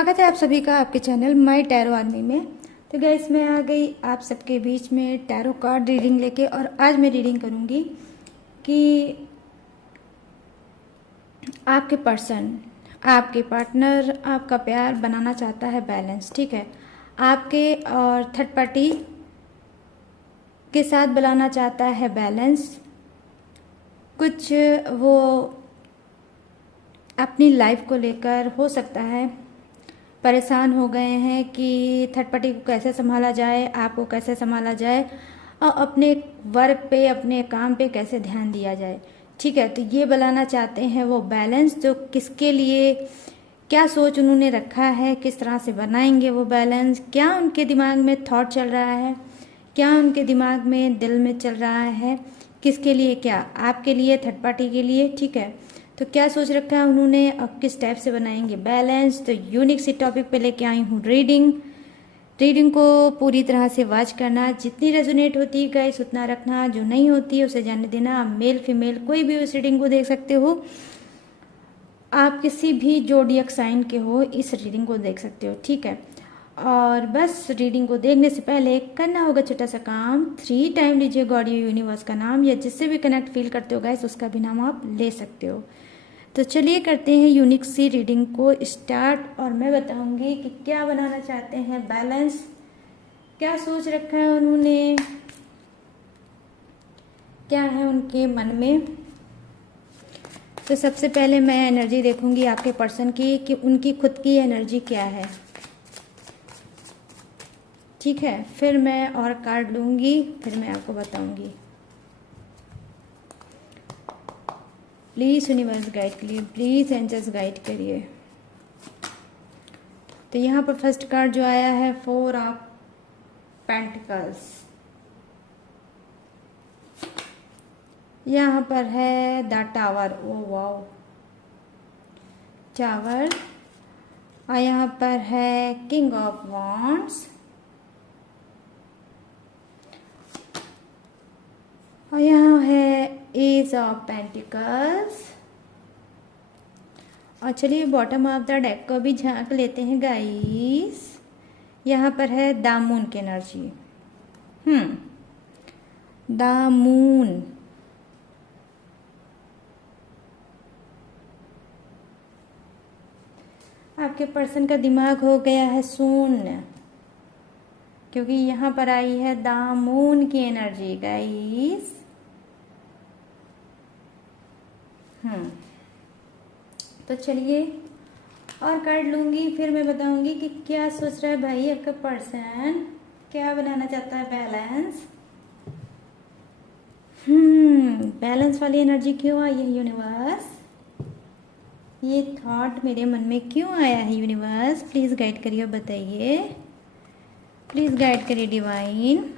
स्वागत है आप सभी का आपके चैनल माय टैरो आर्मी में। तो गाइस मैं आ गई आप सबके बीच में टैरो कार्ड रीडिंग लेके, और आज मैं रीडिंग करूंगी कि आपके पर्सन, आपके पार्टनर आपका प्यार बनाना चाहता है बैलेंस, ठीक है, आपके और थर्ड पार्टी के साथ बनाना चाहता है बैलेंस। कुछ वो अपनी लाइफ को लेकर हो सकता है परेशान हो गए हैं कि थर्ड पार्टी को कैसे संभाला जाए, आपको कैसे संभाला जाए, और अपने वर्क पे, अपने काम पे कैसे ध्यान दिया जाए, ठीक है। तो ये बनाना चाहते हैं वो बैलेंस, जो किसके लिए क्या सोच उन्होंने रखा है, किस तरह से बनाएंगे वो बैलेंस, क्या उनके दिमाग में थॉट चल रहा है, क्या उनके दिमाग में दिल में चल रहा है, किसके लिए, क्या आपके लिए, थर्ड पार्टी के लिए, ठीक है। तो क्या सोच रखा है उन्होंने और किस टाइप से बनाएंगे बैलेंस। तो यूनिक सी टॉपिक पे लेके आई हूँ रीडिंग को पूरी तरह से वॉच करना, जितनी रेजोनेट होती है गाइस उतना रखना, जो नहीं होती है उसे जाने देना। आप मेल फीमेल कोई भी उस रीडिंग को देख सकते हो, आप किसी भी जोडियक साइन के हो इस रीडिंग को देख सकते हो, ठीक है। और बस रीडिंग को देखने से पहले करना होगा छोटा सा काम, 3 टाइम लीजिए गॉड या यूनिवर्स का नाम, या जिससे भी कनेक्ट फील करते हो गाइस उसका भी नाम आप ले सकते हो। तो चलिए करते हैं यूनिक सी रीडिंग को स्टार्ट, और मैं बताऊंगी कि क्या बनाना चाहते हैं बैलेंस, क्या सोच रखा है उन्होंने, क्या है उनके मन में। तो सबसे पहले मैं एनर्जी देखूंगी आपके पर्सन की कि उनकी खुद की एनर्जी क्या है, ठीक है। फिर मैं और कार्ड लूंगी, फिर मैं आपको बताऊंगी। प्लीज यूनिवर्स गाइड करिए, प्लीज एंजल्स गाइड करिए। तो यहाँ पर फर्स्ट कार्ड जो आया है 4 ऑफ पेंटिकल्स, यहाँ पर है the tower, oh wow, tower. और यहाँ पर है किंग ऑफ वॉन्ड्स, और यहाँ है एज ऑफ पेंटिकल्स। और चलिए बॉटम ऑफ द डेक को भी झांक लेते हैं गाइस। यहाँ पर है द मून की एनर्जी, द मून। आपके पर्सन का दिमाग हो गया है शून्य, क्योंकि यहाँ पर आई है द मून की एनर्जी गाइस। तो चलिए और कार्ड लूंगी, फिर मैं बताऊंगी कि क्या सोच रहा है भाई आपका पर्सन, क्या बनाना चाहता है बैलेंस। बैलेंस वाली एनर्जी क्यों आई है यूनिवर्स, ये थॉट मेरे मन में क्यों आया है यूनिवर्स, प्लीज गाइड करिए, बताइए, प्लीज गाइड करिए डिवाइन।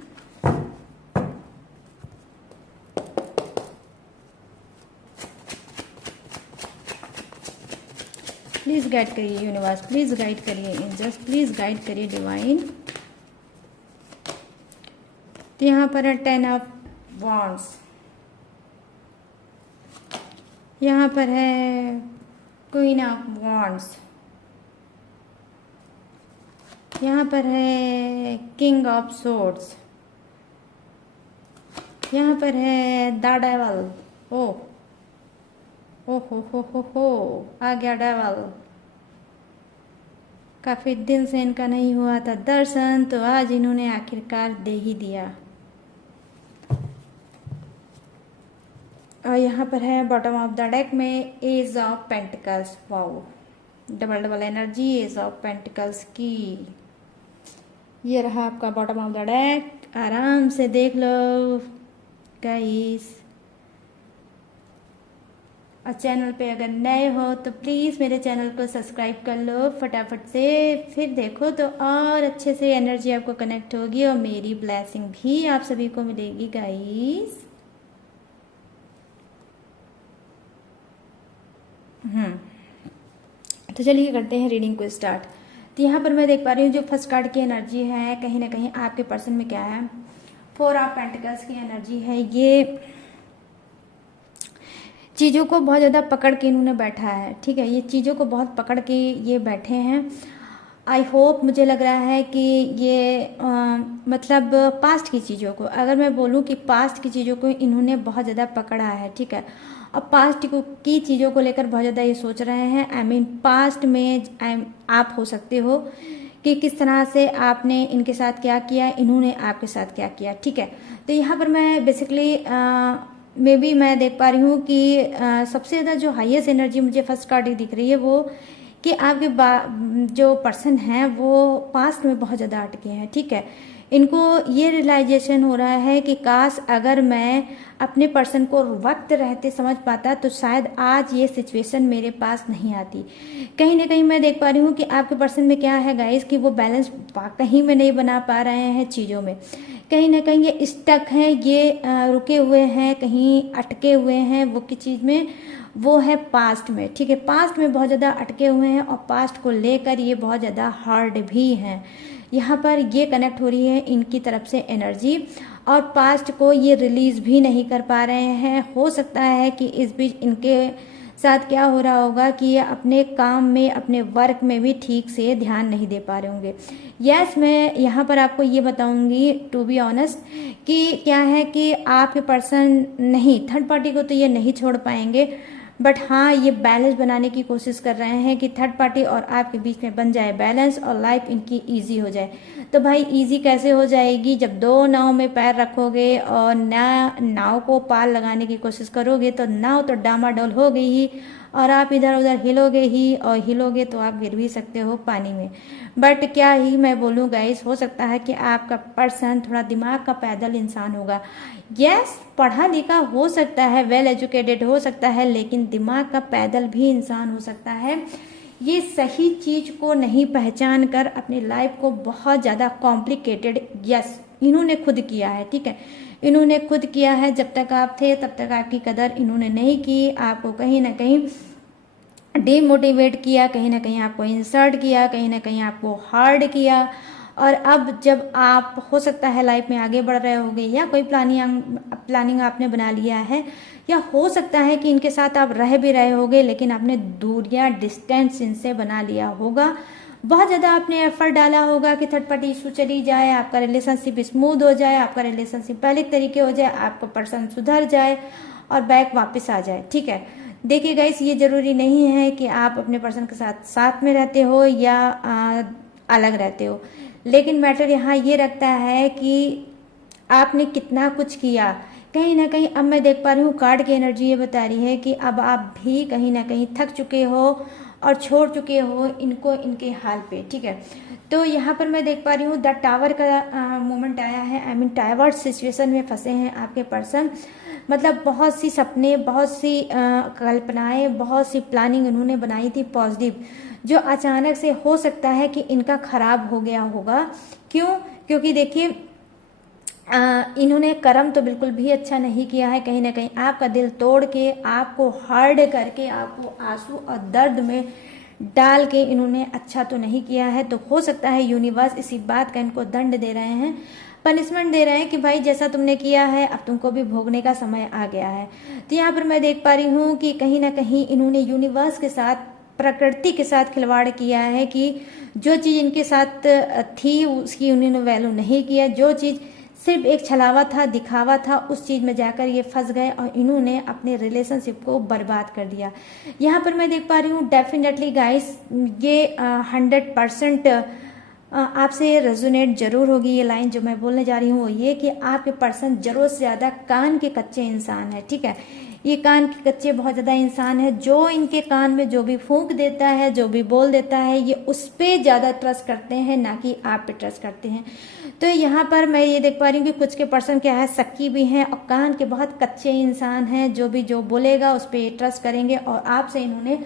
प्लीज गाइड करिए यूनिवर्स, प्लीज गाइड करिए एंजल्स, प्लीज गाइड करिए डिवाइन। तो यहाँ पर है 10 ऑफ वॉन्ड्स, यहाँ पर है क्वीन ऑफ वॉन्ड्स, यहाँ पर है किंग ऑफ सोर्ड्स, यहाँ पर है द डेविल। ओ हो आ गया डेविल। काफी दिन से इनका नहीं हुआ था दर्शन, तो आज इन्होंने आखिरकार दे ही दिया। और यहाँ पर है बॉटम ऑफ द डेक में ace of pentacles, wow, double energy ace of pentacles की। ये रहा आपका बॉटम ऑफ द डेक, आराम से देख लो गाइस। और चैनल पे अगर नए हो तो प्लीज़ मेरे चैनल को सब्सक्राइब कर लो फटाफट से, फिर देखो तो और अच्छे से एनर्जी आपको कनेक्ट होगी, और मेरी ब्लेसिंग भी आप सभी को मिलेगी गाइस। तो चलिए करते हैं रीडिंग को स्टार्ट। तो यहाँ पर मैं देख पा रही हूँ जो फर्स्ट कार्ड की एनर्जी है, कहीं ना कहीं आपके पर्सन में क्या है, 4 ऑफ पेंटिकल्स की एनर्जी है। ये चीज़ों को बहुत ज़्यादा पकड़ के इन्होंने बैठा है, ठीक है, ये चीज़ों को बहुत पकड़ के ये बैठे हैं, आई होप, मुझे लग रहा है कि ये मतलब पास्ट की चीज़ों को, अगर मैं बोलूँ कि पास्ट की चीज़ों को इन्होंने बहुत ज़्यादा पकड़ा है, ठीक है। अब पास्ट की चीज़ों को लेकर बहुत ज़्यादा ये सोच रहे हैं। आई मीन पास्ट में आप हो सकते हो कि किस तरह से आपने इनके साथ क्या किया, इन्होंने आपके साथ क्या किया, ठीक है। तो यहाँ पर मैं बेसिकली मे बी मैं देख पा रही हूँ कि सबसे ज़्यादा जो हाईएस्ट एनर्जी मुझे फर्स्ट कार्ड दिख रही है वो कि आपके जो पर्सन हैं वो पास्ट में बहुत ज़्यादा अटके हैं, ठीक है। इनको ये रियलाइजेशन हो रहा है कि काश अगर मैं अपने पर्सन को वक्त रहते समझ पाता तो शायद आज ये सिचुएशन मेरे पास नहीं आती। कहीं ना कहीं मैं देख पा रही हूँ कि आपके पर्सन में क्या है गाइस कि वो बैलेंस कहीं में नहीं बना पा रहे हैं चीज़ों में। कहीं ना कहीं ये स्टक हैं, ये रुके हुए हैं, कहीं अटके हुए हैं। वो किस चीज़ में? वो है पास्ट में, ठीक है। पास्ट में बहुत ज़्यादा अटके हुए हैं और पास्ट को लेकर ये बहुत ज़्यादा हार्ड भी हैं। यहाँ पर ये कनेक्ट हो रही है इनकी तरफ से एनर्जी, और पास्ट को ये रिलीज भी नहीं कर पा रहे हैं। हो सकता है कि इस बीच इनके साथ क्या हो रहा होगा कि ये अपने काम में, अपने वर्क में भी ठीक से ध्यान नहीं दे पा रहे होंगे। यस, मैं यहाँ पर आपको ये बताऊंगी टू बी ऑनेस्ट कि क्या है कि आपके पर्सन नहीं, थर्ड पार्टी को तो ये नहीं छोड़ पाएंगे, बट हाँ ये बैलेंस बनाने की कोशिश कर रहे हैं कि थर्ड पार्टी और आपके बीच में बन जाए बैलेंस और लाइफ इनकी इजी हो जाए। तो भाई इजी कैसे हो जाएगी? जब दो नाव में पैर रखोगे और नाव को पार लगाने की कोशिश करोगे तो नाव तो डामाडोल हो गई ही, और आप इधर उधर हिलोगे ही, और हिलोगे तो आप गिर भी सकते हो पानी में। बट क्या ही मैं बोलूँ गाइस, हो सकता है कि आपका पर्सन थोड़ा दिमाग का पैदल इंसान होगा। यस, पढ़ा लिखा हो सकता है, वेल एजुकेटेड हो सकता है, लेकिन दिमाग का पैदल भी इंसान हो सकता है। ये सही चीज को नहीं पहचान कर अपनी लाइफ को बहुत ज़्यादा कॉम्प्लिकेटेड, यस इन्होंने खुद किया है, ठीक है। इन्होंने खुद किया है। जब तक आप थे तब तक आपकी कदर इन्होंने नहीं की, आपको कहीं ना कहीं डीमोटिवेट किया, कहीं ना कहीं आपको इंसल्ट किया, कहीं ना कहीं आपको हार्ड किया। और अब जब आप हो सकता है लाइफ में आगे बढ़ रहे होंगे या कोई प्लानिंग आपने बना लिया है, या हो सकता है कि इनके साथ आप रह भी रहे होंगे लेकिन आपने दूरियां, डिस्टेंस इनसे बना लिया होगा। बहुत ज़्यादा आपने एफर्ट डाला होगा कि थर्ड पार्टी इशू चली जाए, आपका रिलेशनशिप स्मूथ हो जाए, आपका रिलेशनशिप पहले तरीके हो जाए, आपका पर्सन सुधर जाए और बैक वापस आ जाए, ठीक है। देखिए गाइस, ये जरूरी नहीं है कि आप अपने पर्सन के साथ साथ में रहते हो या अलग रहते हो, लेकिन मैटर यहाँ ये रखता है कि आपने कितना कुछ किया। कहीं ना कहीं अब मैं देख पा रही हूँ कार्ड की एनर्जी ये बता रही है कि अब आप भी कहीं ना कहीं थक चुके हो और छोड़ चुके हो इनको, इनके हाल पे, ठीक है। तो यहाँ पर मैं देख पा रही हूँ द टावर का मोमेंट आया है। आई मीन टावर सिचुएशन में फंसे हैं आपके पर्सन। मतलब बहुत सी सपने, बहुत सी कल्पनाएं, बहुत सी प्लानिंग इन्होंने बनाई थी पॉजिटिव, जो अचानक से हो सकता है कि इनका खराब हो गया होगा। क्यों? क्योंकि देखिए इन्होंने कर्म तो बिल्कुल भी अच्छा नहीं किया है। कहीं ना कहीं आपका दिल तोड़ के, आपको हार्ड करके, आपको आंसू और दर्द में डाल के इन्होंने अच्छा तो नहीं किया है। तो हो सकता है यूनिवर्स इसी बात का इनको दंड दे रहे हैं, पनिशमेंट दे रहे हैं कि भाई जैसा तुमने किया है अब तुमको भी भोगने का समय आ गया है। तो यहाँ पर मैं देख पा रही हूँ कि कहीं ना कहीं इन्होंने यूनिवर्स के साथ, प्रकृति के साथ खिलवाड़ किया है कि जो चीज़ इनके साथ थी उसकी उन्होंने वैल्यू नहीं किया। जो चीज़ सिर्फ एक छलावा था, दिखावा था, उस चीज़ में जाकर ये फंस गए और इन्होंने अपने रिलेशनशिप को बर्बाद कर दिया। यहाँ पर मैं देख पा रही हूँ डेफिनेटली गाइस, ये 100% आपसे रेजोनेट जरूर होगी ये लाइन जो मैं बोलने जा रही हूँ, वो ये कि आपके पर्सन जरूरत से ज़्यादा कान के कच्चे इंसान है, ठीक है। ये कान के कच्चे बहुत ज़्यादा इंसान है। जो इनके कान में जो भी फूंक देता है, जो भी बोल देता है, ये उस पर ज़्यादा ट्रस्ट करते हैं, ना कि आप पे ट्रस्ट करते हैं। तो यहाँ पर मैं ये देख पा रही हूँ कि कुछ के पर्सन क्या है, शक्की भी हैं और कान के बहुत कच्चे इंसान हैं। जो भी जो बोलेगा उस पर ट्रस्ट करेंगे, और आपसे इन्होंने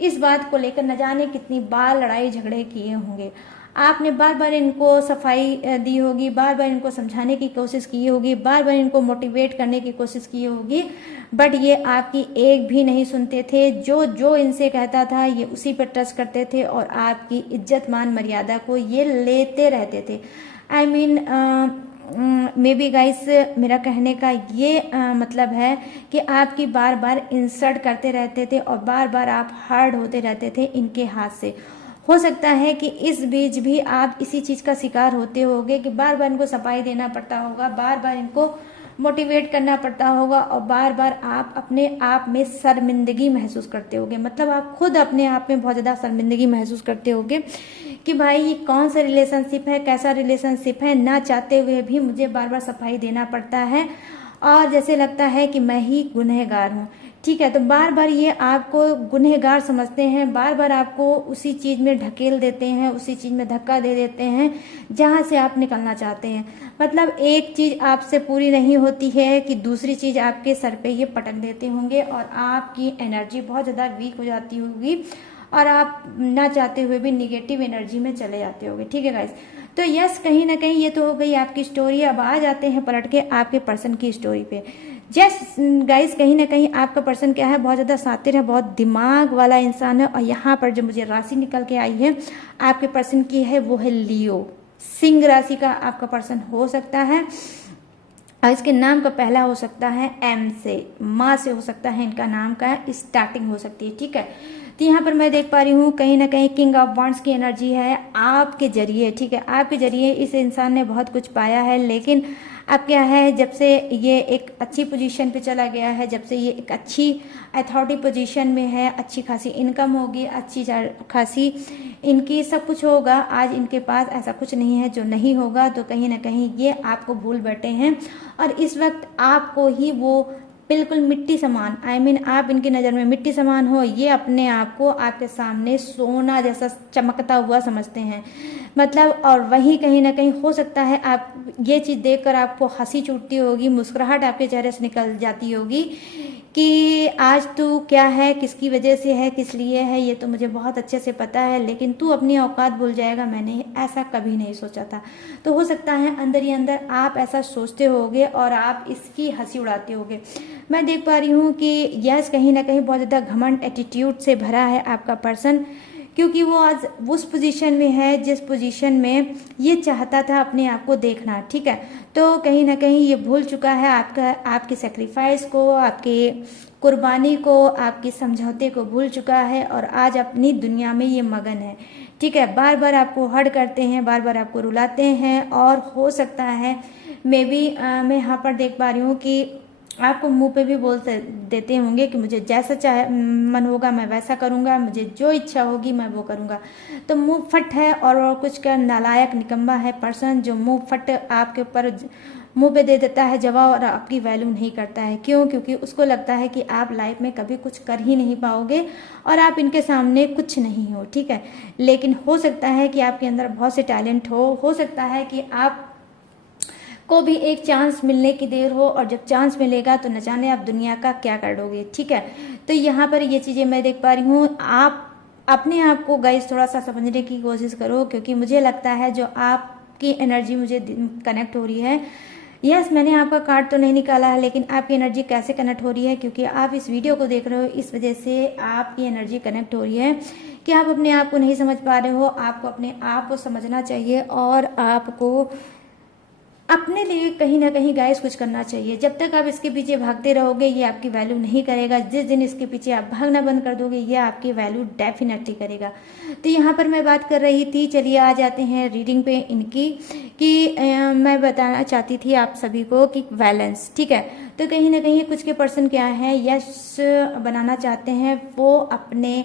इस बात को लेकर न जाने कितनी बार लड़ाई झगड़े किए होंगे। आपने बार बार इनको सफाई दी होगी, बार बार इनको समझाने की कोशिश की होगी, बार बार इनको मोटिवेट करने की कोशिश की होगी, बट ये आपकी एक भी नहीं सुनते थे। जो जो इनसे कहता था ये उसी पर ट्रस्ट करते थे और आपकी इज्जत मान मर्यादा को ये लेते रहते थे। I mean may be guys, मेरा कहने का ये मतलब है कि आपकी बार बार इंसल्ट करते रहते थे और बार बार आप हार्ड होते रहते थे इनके हाथ से। हो सकता है कि इस बीच भी आप इसी चीज़ का शिकार होते होगे कि बार बार इनको सफाई देना पड़ता होगा, बार बार इनको मोटिवेट करना पड़ता होगा और बार बार आप अपने आप में शर्मिंदगी महसूस करते होगे। मतलब आप खुद अपने आप में बहुत ज़्यादा शर्मिंदगी महसूस करते होगे कि भाई ये कौन सा रिलेशनशिप है, कैसा रिलेशनशिप है, ना चाहते हुए भी मुझे बार बार सफाई देना पड़ता है और जैसे लगता है कि मैं ही गुनहगार हूँ। ठीक है, तो बार बार ये आपको गुनहगार समझते हैं, बार बार आपको उसी चीज़ में ढकेल देते हैं, उसी चीज़ में धक्का दे देते हैं जहाँ से आप निकलना चाहते हैं। मतलब एक चीज़ आपसे पूरी नहीं होती है कि दूसरी चीज़ आपके सर पे ये पटक देते होंगे और आपकी एनर्जी बहुत ज़्यादा वीक हो जाती होगी और आप ना चाहते हुए भी निगेटिव एनर्जी में चले जाते होगे। ठीक है गाइस, तो यस, कहीं ना कहीं ये तो हो गई आपकी स्टोरी। अब आ जाते हैं पलट के आपके पर्सन की स्टोरी पे। यस गाइस, कहीं ना कहीं आपका पर्सन क्या है, बहुत ज़्यादा शातिर है, बहुत दिमाग वाला इंसान है। और यहाँ पर जो मुझे राशि निकल के आई है आपके पर्सन की है वो है लियो, सिंह राशि का आपका पर्सन हो सकता है और इसके नाम का पहला हो सकता है एम से, माँ से हो सकता है, इनका नाम का स्टार्टिंग हो सकती है। ठीक है, तो यहाँ पर मैं देख पा रही हूँ कहीं ना कहीं किंग ऑफ वांड्स की एनर्जी है आपके जरिए। ठीक है, आपके जरिए इस इंसान ने बहुत कुछ पाया है, लेकिन अब क्या है, जब से ये एक अच्छी पोजीशन पे चला गया है, जब से ये एक अच्छी अथॉरिटी पोजीशन में है, अच्छी खासी इनकम होगी, अच्छी खासी इनकी सब कुछ होगा। आज इनके पास ऐसा कुछ नहीं है जो नहीं होगा, तो कहीं ना कहीं ये आपको भूल बैठे हैं और इस वक्त आपको ही वो बिल्कुल मिट्टी समान, आई मीन आप इनकी नज़र में मिट्टी समान हो। ये अपने आप को आपके सामने सोना जैसा चमकता हुआ समझते हैं। मतलब और वहीं कहीं ना कहीं हो सकता है आप ये चीज़ देखकर आपको हंसी छूटती होगी, मुस्कुराहट आपके चेहरे से निकल जाती होगी कि आज तू क्या है, किसकी वजह से है, किस लिए है, ये तो मुझे बहुत अच्छे से पता है, लेकिन तू अपनी औकात भूल जाएगा, मैंने ऐसा कभी नहीं सोचा था। तो हो सकता है अंदर ही अंदर आप ऐसा सोचते होगे और आप इसकी हंसी उड़ाते होगे। मैं देख पा रही हूँ कि यस, कहीं ना कहीं बहुत ज़्यादा घमंड एटीट्यूड से भरा है आपका पर्सन, क्योंकि वो आज उस पोजीशन में है जिस पोजीशन में ये चाहता था अपने आप को देखना। ठीक है, तो कहीं ना कहीं ये भूल चुका है आपके सेक्रीफाइस को, आपके कुर्बानी को, आपके समझौते को भूल चुका है और आज अपनी दुनिया में ये मगन है। ठीक है, बार बार आपको हर्ट करते हैं, बार बार आपको रुलाते हैं और हो सकता है मे बी मैं यहाँ पर देख पा रही हूँ कि आपको मुंह पे भी बोल देते होंगे कि मुझे जैसा चाहे मन होगा मैं वैसा करूँगा, मुझे जो इच्छा होगी मैं वो करूँगा। तो मुंह फट है और कुछ का नालायक निकम्मा है पर्सन जो मुंह फट आपके ऊपर मुंह पे दे देता है जवाब और आपकी वैल्यू नहीं करता है। क्यों? क्योंकि उसको लगता है कि आप लाइफ में कभी कुछ कर ही नहीं पाओगे और आप इनके सामने कुछ नहीं हो। ठीक है, लेकिन हो सकता है कि आपके अंदर बहुत से टैलेंट हो सकता है कि आप को भी एक चांस मिलने की देर हो और जब चांस मिलेगा तो न जाने आप दुनिया का क्या कर दोगे। ठीक है, तो यहाँ पर ये चीज़ें मैं देख पा रही हूँ। आप अपने आप को गाइस थोड़ा सा समझने की कोशिश करो, क्योंकि मुझे लगता है जो आपकी एनर्जी मुझे कनेक्ट हो रही है, यस मैंने आपका कार्ड तो नहीं निकाला है, लेकिन आपकी एनर्जी कैसे कनेक्ट हो रही है, क्योंकि आप इस वीडियो को देख रहे हो इस वजह से आपकी एनर्जी कनेक्ट हो रही है कि आप अपने आप को नहीं समझ पा रहे हो। आपको अपने आप को समझना चाहिए और आपको अपने लिए कहीं ना कहीं गाइस कुछ करना चाहिए। जब तक आप इसके पीछे भागते रहोगे ये आपकी वैल्यू नहीं करेगा। जिस दिन इसके पीछे आप भागना बंद कर दोगे ये आपकी वैल्यू डेफिनेटली करेगा। तो यहाँ पर मैं बात कर रही थी, चलिए आ जाते हैं रीडिंग पे इनकी, कि मैं बताना चाहती थी आप सभी को कि बैलेंस। ठीक है, तो कहीं ना कहीं कुछ के पर्सन क्या है, यश बनाना चाहते हैं, वो अपने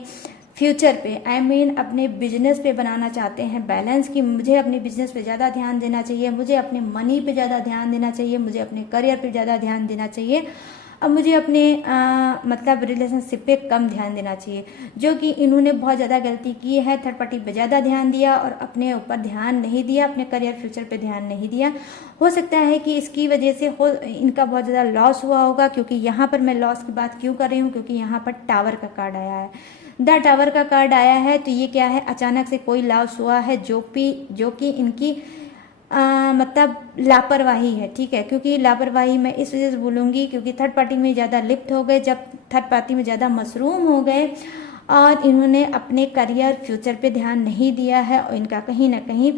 फ्यूचर पे आई मीन अपने बिजनेस पे बनाना चाहते हैं बैलेंस, कि मुझे अपने बिजनेस पे ज़्यादा ध्यान देना चाहिए, मुझे अपने मनी पे ज़्यादा ध्यान देना चाहिए, मुझे अपने करियर पे ज़्यादा ध्यान देना चाहिए, अब मुझे अपने मतलब रिलेशनशिप पे कम ध्यान देना चाहिए, जो कि इन्होंने बहुत ज़्यादा गलती की है। थर्ड पार्टी पे ज़्यादा ध्यान दिया और अपने ऊपर ध्यान नहीं दिया, अपने करियर फ्यूचर पे ध्यान नहीं दिया। हो सकता है कि इसकी वजह से इनका बहुत ज़्यादा लॉस हुआ होगा, क्योंकि यहाँ पर मैं लॉस की बात क्यों कर रही हूँ, क्योंकि यहाँ पर टावर का कार्ड आया है, द टावर का कार्ड आया है। तो ये क्या है, अचानक से कोई लॉस हुआ है जो कि इनकी मतलब लापरवाही है। ठीक है, क्योंकि लापरवाही मैं इस वजह से बोलूँगी क्योंकि थर्ड पार्टी में ज़्यादा लिप्त हो गए, जब थर्ड पार्टी में ज़्यादा मशरूम हो गए और इन्होंने अपने करियर फ्यूचर पे ध्यान नहीं दिया है और इनका कहीं ना कहीं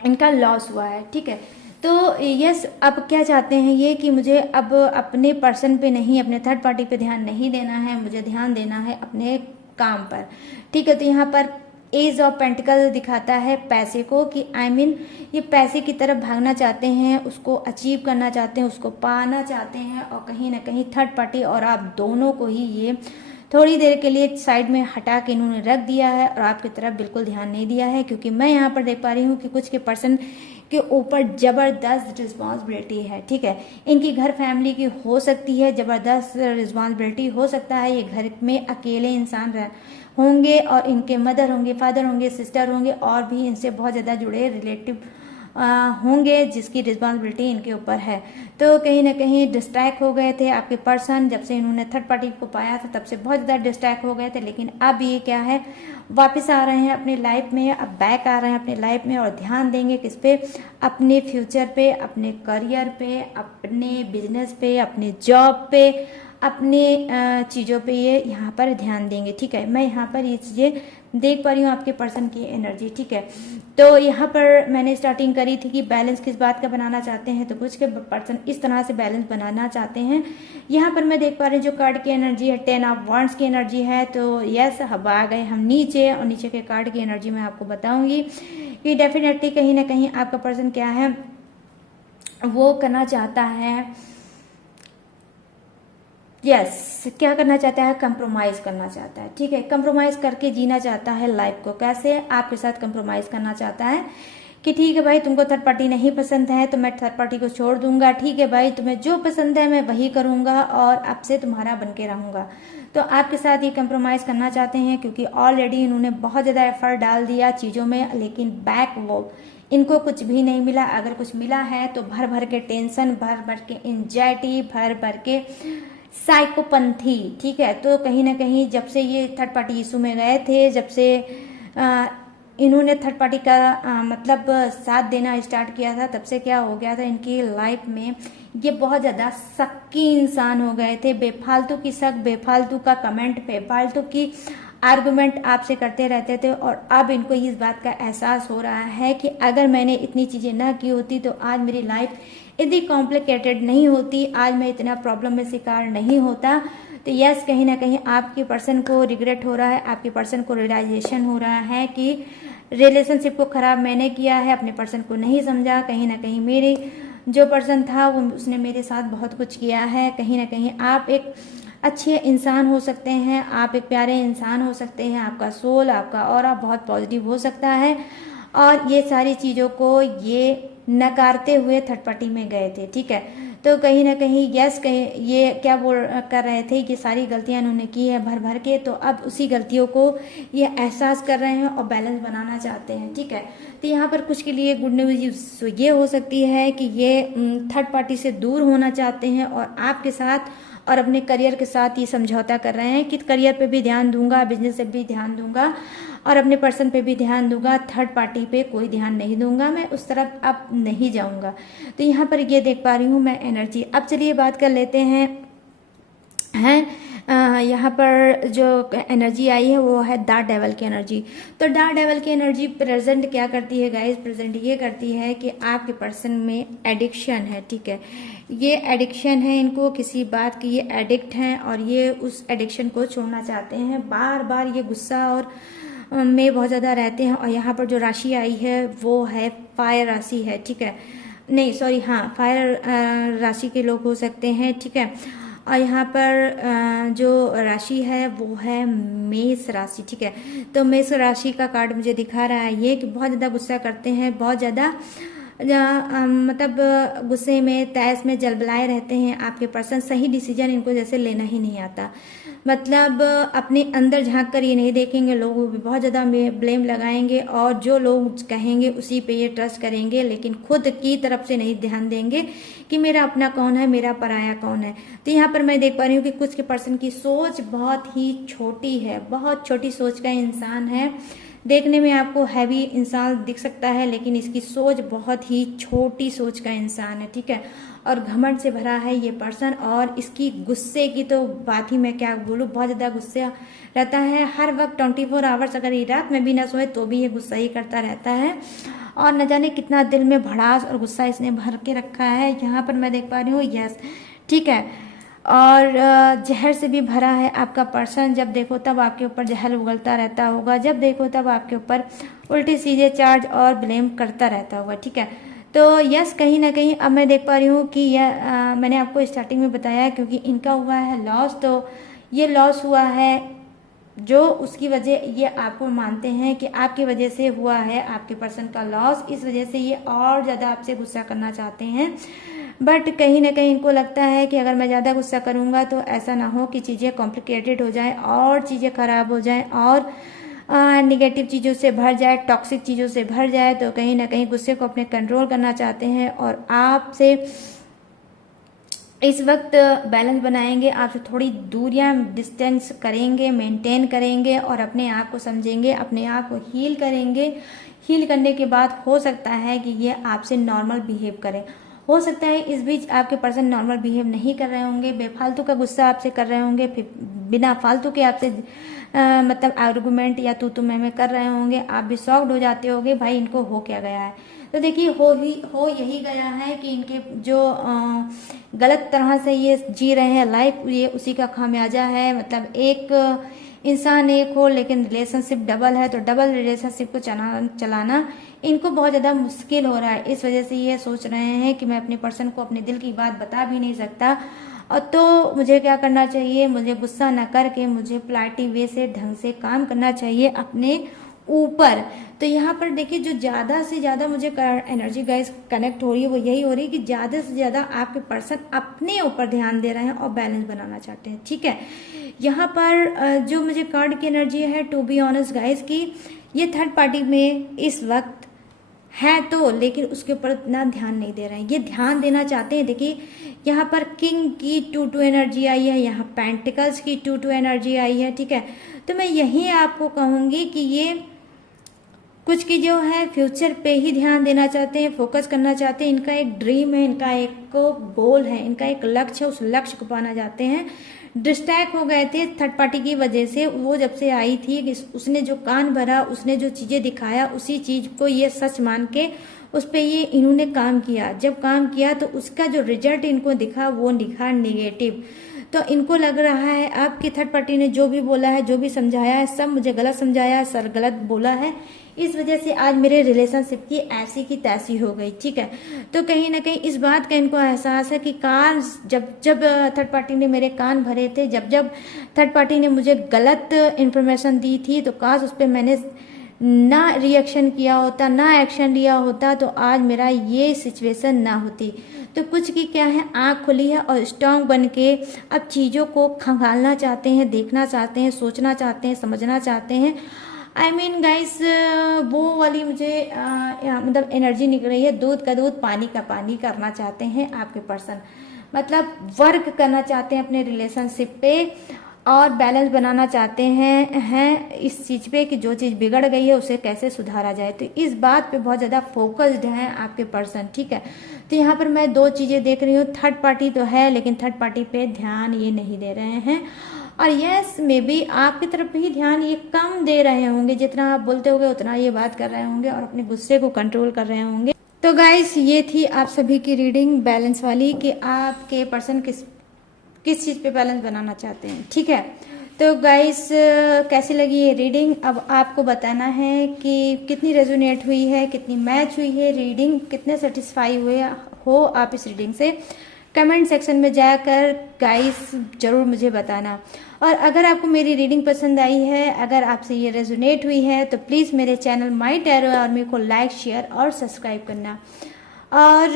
इनका लॉस हुआ है। ठीक है, तो यस, अब क्या चाहते हैं ये कि मुझे अब अपने पर्सन पे नहीं, अपने थर्ड पार्टी पे ध्यान नहीं देना है, मुझे ध्यान देना है अपने काम पर। ठीक है, तो यहाँ पर एज ऑफ पेंटिकल दिखाता है पैसे को कि ये पैसे की तरफ भागना चाहते हैं, उसको अचीव करना चाहते हैं, उसको पाना चाहते हैं, और कहीं ना कहीं थर्ड पार्टी और आप दोनों को ही ये थोड़ी देर के लिए साइड में हटा के इन्होंने रख दिया है और आपकी तरफ बिल्कुल ध्यान नहीं दिया है। क्योंकि मैं यहाँ पर देख पा रही हूँ कि कुछ के पर्सन के ऊपर जबरदस्त रिस्पॉन्सिबिलिटी है। ठीक है, इनकी घर फैमिली की हो सकती है, जबरदस्त रिस्पॉन्सिबिलिटी हो सकता है, ये घर में अकेले इंसान होंगे और इनके मदर होंगे, फादर होंगे, सिस्टर होंगे और भी इनसे बहुत ज़्यादा जुड़े रिलेटिव होंगे जिसकी रिस्पॉन्सिबिलिटी इनके ऊपर है। तो कहीं ना कहीं डिस्ट्रैक्ट हो गए थे आपके पर्सन, जब से इन्होंने थर्ड पार्टी को पाया था तब से बहुत ज़्यादा डिस्ट्रैक्ट हो गए थे। लेकिन अब ये क्या है, वापस आ रहे हैं अपनी लाइफ में, अब बैक आ रहे हैं अपनी लाइफ में और ध्यान देंगे किस पे, अपने फ्यूचर पे, अपने करियर पे, अपने बिजनेस पे, अपने जॉब पे, अपने चीज़ों पे ये यहाँ पर ध्यान देंगे। ठीक है, मैं यहाँ पर ये चीज़ें देख पा रही हूँ आपके पर्सन की एनर्जी। ठीक है, तो यहाँ पर मैंने स्टार्टिंग करी थी कि बैलेंस किस बात का बनाना चाहते हैं, तो कुछ के पर्सन इस तरह से बैलेंस बनाना चाहते हैं। यहाँ पर मैं देख पा रही हूँ जो कार्ड की एनर्जी है 10 ऑफ वांड्स की एनर्जी है। तो यस, अब आ गए हम नीचे, और नीचे के कार्ड की एनर्जी मैं आपको बताऊंगी कि डेफिनेटली कहीं ना कहीं आपका पर्सन क्या है, वो करना चाहता है, यस क्या करना चाहता है, कंप्रोमाइज करना चाहता है। ठीक है, कंप्रोमाइज करके जीना चाहता है लाइफ को। कैसे आपके साथ कंप्रोमाइज करना चाहता है कि ठीक है भाई, तुमको थर्ड पार्टी नहीं पसंद है तो मैं थर्ड पार्टी को छोड़ दूंगा। ठीक है भाई, तुम्हें जो पसंद है मैं वही करूंगा और अब से तुम्हारा बन के रहूंगा। तो आपके साथ ये कंप्रोमाइज करना चाहते हैं क्योंकि ऑलरेडी इन्होंने बहुत ज़्यादा एफर्ट डाल दिया चीज़ों में, लेकिन बैक वो इनको कुछ भी नहीं मिला। अगर कुछ मिला है तो भर भर के टेंशन, भर भर के एंजाइटी, भर भर के साइकोपंथी। ठीक है, तो कहीं ना कहीं जब से ये थर्ड पार्टी इशू में गए थे, जब से इन्होंने थर्ड पार्टी का मतलब साथ देना स्टार्ट किया था, तब से क्या हो गया था इनकी लाइफ में, ये बहुत ज़्यादा शक्की इंसान हो गए थे। बेफालतू की शक, बेफालतू का कमेंट, बेफालतू की आर्गुमेंट आपसे करते रहते थे। और अब इनको इस बात का एहसास हो रहा है कि अगर मैंने इतनी चीज़ें ना की होती तो आज मेरी लाइफ इतनी कॉम्प्लिकेटेड नहीं होती, आज मैं इतना प्रॉब्लम में शिकार नहीं होता। तो यस, कहीं ना कहीं आपके पर्सन को रिग्रेट हो रहा है, आपके पर्सन को रियलाइजेशन हो रहा है कि रिलेशनशिप को ख़राब मैंने किया है, अपने पर्सन को नहीं समझा। कहीं ना कहीं मेरे जो पर्सन था वो उसने मेरे साथ बहुत कुछ किया है। कहीं ना कहीं आप एक अच्छे इंसान हो सकते हैं, आप एक प्यारे इंसान हो सकते हैं, आपका सोल, आपका ऑरा बहुत पॉजिटिव हो सकता है। और ये सारी चीज़ों को ये नकारते हुए थर्ड पार्टी में गए थे। ठीक है, तो कहीं ना कहीं यस, कहीं ये क्या बोल कर रहे थे कि सारी गलतियां इन्होंने की है भर भर के, तो अब उसी गलतियों को ये एहसास कर रहे हैं और बैलेंस बनाना चाहते हैं। ठीक है, तो यहाँ पर कुछ के लिए गुड न्यूज़ ये हो सकती है कि ये थर्ड पार्टी से दूर होना चाहते हैं और आपके साथ और अपने करियर के साथ ये समझौता कर रहे हैं कि करियर पे भी ध्यान दूंगा, बिजनेस पे भी ध्यान दूंगा और अपने पर्सन पे भी ध्यान दूंगा, थर्ड पार्टी पे कोई ध्यान नहीं दूंगा, मैं उस तरफ अब नहीं जाऊंगा। तो यहाँ पर ये देख पा रही हूँ मैं एनर्जी। अब चलिए बात कर लेते हैं यहाँ पर जो एनर्जी आई है वो है डार्क डेवल की एनर्जी। तो डार्क डेवल की एनर्जी प्रेजेंट क्या करती है गाइस, प्रेजेंट ये करती है कि आपके पर्सन में एडिक्शन है। ठीक है, ये एडिक्शन है, इनको किसी बात की ये एडिक्ट हैं और ये उस एडिक्शन को छोड़ना चाहते हैं। बार बार ये गुस्सा और में बहुत ज़्यादा रहते हैं। और यहाँ पर जो राशि आई है वो है फायर राशि है। ठीक है, नहीं सॉरी, हाँ फायर राशि के लोग हो सकते हैं। ठीक है, और यहाँ पर जो राशि है वो है मेष राशि। ठीक है, तो मेष राशि का कार्ड मुझे दिखा रहा है ये कि बहुत ज़्यादा गुस्सा करते हैं, बहुत ज़्यादा मतलब गुस्से में, तैस में जलबलाए रहते हैं। आपके पर्सन सही डिसीजन इनको जैसे लेना ही नहीं आता, मतलब अपने अंदर झांक कर ये नहीं देखेंगे, लोगों पे बहुत ज़्यादा ब्लेम लगाएंगे और जो लोग कहेंगे उसी पे ये ट्रस्ट करेंगे, लेकिन खुद की तरफ से नहीं ध्यान देंगे कि मेरा अपना कौन है, मेरा पराया कौन है। तो यहाँ पर मैं देख पा रही हूँ कि कुछ के पर्सन की सोच बहुत ही छोटी है, बहुत छोटी सोच का इंसान है। देखने में आपको हैवी इंसान दिख सकता है लेकिन इसकी सोच बहुत ही छोटी सोच का इंसान है। ठीक है, और घमंड से भरा है ये पर्सन और इसकी गुस्से की तो बात ही मैं क्या बोलूँ, बहुत ज़्यादा गुस्सा रहता है हर वक्त 24 आवर्स। अगर ये रात में भी ना सोए तो भी ये गुस्सा ही करता रहता है और न जाने कितना दिल में भड़ास और गुस्सा इसने भर के रखा है। यहाँ पर मैं देख पा रही हूँ, यस ठीक है, और जहर से भी भरा है आपका पर्सन। जब देखो तब आपके ऊपर जहर उगलता रहता होगा, जब देखो तब आपके ऊपर उल्टे सीधे चार्ज और ब्लेम करता रहता होगा, ठीक है। तो यस, कहीं ना कहीं अब मैं देख पा रही हूँ कि यह मैंने आपको स्टार्टिंग में बताया, क्योंकि इनका हुआ है लॉस, तो ये लॉस हुआ है जो उसकी वजह ये आपको मानते हैं कि आपकी वजह से हुआ है आपके पर्सन का लॉस। इस वजह से ये और ज़्यादा आपसे गुस्सा करना चाहते हैं, बट कहीं ना कहीं इनको लगता है कि अगर मैं ज़्यादा गुस्सा करूँगा तो ऐसा ना हो कि चीज़ें कॉम्प्लिकेटेड हो जाए और चीज़ें ख़राब हो जाएं और निगेटिव चीज़ों से भर जाए, टॉक्सिक चीज़ों से भर जाए। तो कहीं ना कहीं गुस्से को अपने कंट्रोल करना चाहते हैं और आपसे इस वक्त बैलेंस बनाएंगे, आपसे थोड़ी दूरियां डिस्टेंस करेंगे, मेंटेन करेंगे और अपने आप को समझेंगे, अपने आप को हील करेंगे। हील करने के बाद हो सकता है कि ये आपसे नॉर्मल बिहेव करें। हो सकता है इस बीच आपके पर्सन नॉर्मल बिहेव नहीं कर रहे होंगे, बेफालतू का गुस्सा आपसे कर रहे होंगे, फिर बिना फालतू के आपसे मतलब आर्गूमेंट या तू मैं कर रहे होंगे। आप भी शॉक्ड हो जाते होगे, भाई इनको हो क्या गया है। तो देखिए हो यही गया है कि इनके जो गलत तरह से ये जी रहे हैं लाइफ, ये उसी का खामियाजा है। मतलब एक इंसान एक हो लेकिन रिलेशनशिप डबल है, तो डबल रिलेशनशिप को चलाना इनको बहुत ज़्यादा मुश्किल हो रहा है। इस वजह से ये सोच रहे हैं कि मैं अपने पर्सन को अपने दिल की बात बता भी नहीं सकता, और तो मुझे क्या करना चाहिए, मुझे गुस्सा न करके मुझे पोलाइटिव वे से ढंग से काम करना चाहिए अपने ऊपर। तो यहाँ पर देखिए जो ज़्यादा से ज़्यादा मुझे एनर्जी गाइस कनेक्ट हो रही है वो यही हो रही है कि ज़्यादा से ज़्यादा आपके पर्सन अपने ऊपर ध्यान दे रहे हैं और बैलेंस बनाना चाहते हैं, ठीक है। यहाँ पर जो मुझे कार्ड की एनर्जी है, टू बी ऑनेस्ट गाइस, की ये थर्ड पार्टी में इस वक्त है तो, लेकिन उसके ऊपर इतना ध्यान नहीं दे रहे हैं। ये ध्यान देना चाहते हैं। देखिए यहाँ पर किंग की 2-2 एनर्जी आई है, यहाँ पेंटिकल्स की 2-2 एनर्जी आई है, ठीक है। तो मैं यही आपको कहूँगी कि ये कुछ की जो है फ्यूचर पे ही ध्यान देना चाहते हैं, फोकस करना चाहते हैं। इनका एक ड्रीम है, इनका एक गोल है, इनका एक लक्ष्य है, उस लक्ष्य को पाना चाहते हैं। डिस्ट्रैक्ट हो गए थे थर्ड पार्टी की वजह से। वो जब से आई थी उसने जो कान भरा, उसने जो चीज़ें दिखाया, उसी चीज़ को ये सच मान के उस पर ये इन्होंने काम किया। जब काम किया तो उसका जो रिजल्ट इनको दिखा वो दिखा निगेटिव। तो इनको लग रहा है अब कि थर्ड पार्टी ने जो भी बोला है, जो भी समझाया है, सब मुझे गलत समझाया है, सर गलत बोला है। इस वजह से आज मेरे रिलेशनशिप की ऐसी की तैसी हो गई, ठीक है। तो कहीं ना कहीं इस बात का इनको एहसास है कि कान जब थर्ड पार्टी ने मेरे कान भरे थे, जब थर्ड पार्टी ने मुझे गलत इन्फॉर्मेशन दी थी, तो काश उस पर मैंने ना रिएक्शन किया होता, ना एक्शन लिया होता, तो आज मेरा ये सिचुएशन ना होती। तो कुछ की क्या है, आँख खुली है और स्ट्रांग बन के अब चीज़ों को खंगालना चाहते हैं, देखना चाहते हैं, सोचना चाहते हैं, समझना चाहते हैं। आई मीन गाइस, वो वाली मुझे मतलब एनर्जी निकल रही है, दूध का दूध पानी का पानी करना चाहते हैं आपके पर्सन। मतलब वर्क करना चाहते हैं अपने रिलेशनशिप पे और बैलेंस बनाना चाहते हैं इस चीज़ पे कि जो चीज़ बिगड़ गई है उसे कैसे सुधारा जाए। तो इस बात पे बहुत ज़्यादा फोकस्ड हैं आपके पर्सन, ठीक है। तो यहाँ पर मैं दो चीज़ें देख रही हूँ, थर्ड पार्टी तो है लेकिन थर्ड पार्टी पे ध्यान ये नहीं दे रहे हैं, और यस मे बी आपकी तरफ ही ध्यान ये कम दे रहे होंगे। जितना आप बोलते होंगे उतना ये बात कर रहे होंगे और अपने गुस्से को कंट्रोल कर रहे होंगे। तो गाइस ये थी आप सभी की रीडिंग बैलेंस वाली कि आपके पर्सन किस चीज़ पे बैलेंस बनाना चाहते हैं, ठीक है। तो गाइस कैसी लगी ये रीडिंग, अब आपको बताना है कि कितनी रेजोनेट हुई है, कितनी मैच हुई है रीडिंग, कितने सेटिस्फाई हुए हो आप इस रीडिंग से। कमेंट सेक्शन में जाकर गाइस ज़रूर मुझे बताना। और अगर आपको मेरी रीडिंग पसंद आई है, अगर आपसे ये रेजोनेट हुई है, तो प्लीज़ मेरे चैनल माई टैरो आर्मी को लाइक, शेयर और सब्सक्राइब करना। और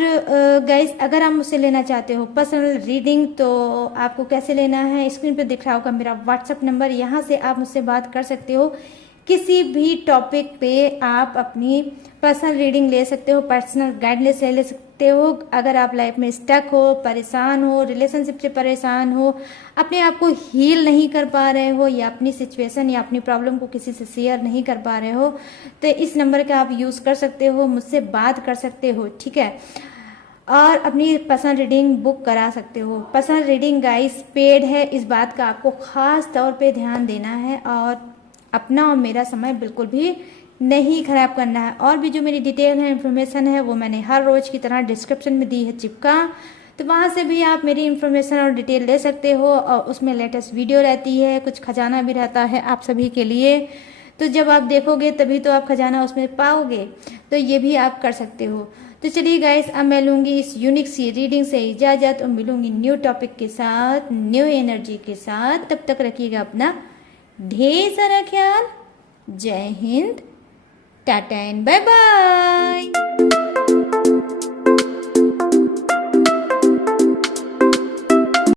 गाइस अगर आप मुझसे लेना चाहते हो पर्सनल रीडिंग, तो आपको कैसे लेना है, स्क्रीन पे दिख रहा होगा मेरा व्हाट्सअप नंबर, यहाँ से आप मुझसे बात कर सकते हो। किसी भी टॉपिक पे आप अपनी पर्सनल रीडिंग ले सकते हो, पर्सनल गाइडलाइंस ले सकते हो। अगर आप लाइफ में स्टक हो, परेशान हो, रिलेशनशिप से परेशान हो, अपने आप को हील नहीं कर पा रहे हो, या अपनी सिचुएशन या अपनी प्रॉब्लम को किसी से शेयर नहीं कर पा रहे हो, तो इस नंबर का आप यूज़ कर सकते हो, मुझसे बात कर सकते हो, ठीक है। और अपनी पर्सनल रीडिंग बुक करा सकते हो। पर्सनल रीडिंग गाइस पेड है, इस बात का आपको ख़ास तौर पे ध्यान देना है और अपना और मेरा समय बिल्कुल भी नहीं ख़राब करना है। और भी जो मेरी डिटेल है, इन्फॉर्मेशन है, वो मैंने हर रोज़ की तरह डिस्क्रिप्शन में दी है चिपका, तो वहाँ से भी आप मेरी इन्फॉर्मेशन और डिटेल ले सकते हो। और उसमें लेटेस्ट वीडियो रहती है, कुछ खजाना भी रहता है आप सभी के लिए। तो जब आप देखोगे तभी तो आप खजाना उसमें पाओगे, तो ये भी आप कर सकते हो। तो चलिए गाइस, अब मैं लूँगी इस यूनिक सी रीडिंग से इजाज़त और मिलूंगी न्यू टॉपिक के साथ, न्यू एनर्जी के साथ। तब तक रखिएगा अपना ढेर सारा ख्याल। जय हिंद, टाटा एंड बाय बाय।